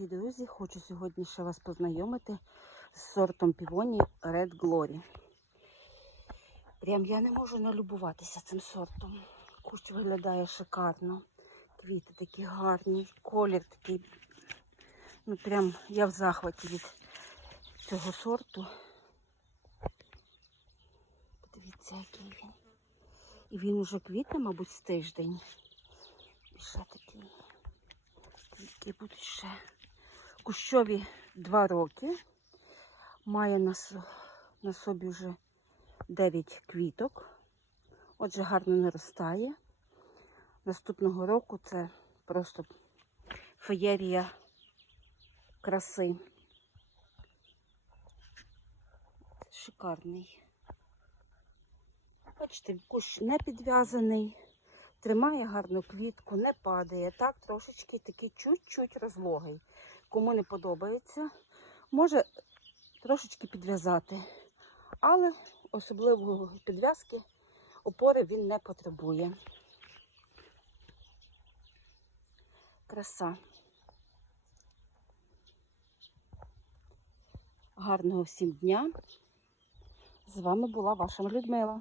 дорогі друзі! Хочу сьогодні ще вас познайомити з сортом півоні Red Glory. Прям я не можу налюбуватися цим сортом. Кущ виглядає шикарно. Квіти такі гарні, колір такий. Ну прям я в захваті від цього сорту. Подивіться, який він. І він уже квітне, мабуть, з тиждень. І ще такий. Які будуть ще кущові два роки. Має на, на собі вже 9 квіток. Отже, гарно наростає. Наступного року це просто феєрія краси. Шикарний. Бачите, кущ не підв'язаний. Тримає гарну квітку, не падає. Так, трошечки такий чуть-чуть розлогий. Кому не подобається, може трошечки підв'язати. Але особливої підв'язки опори він не потребує. Краса. Гарного всім дня. З вами була ваша Людмила.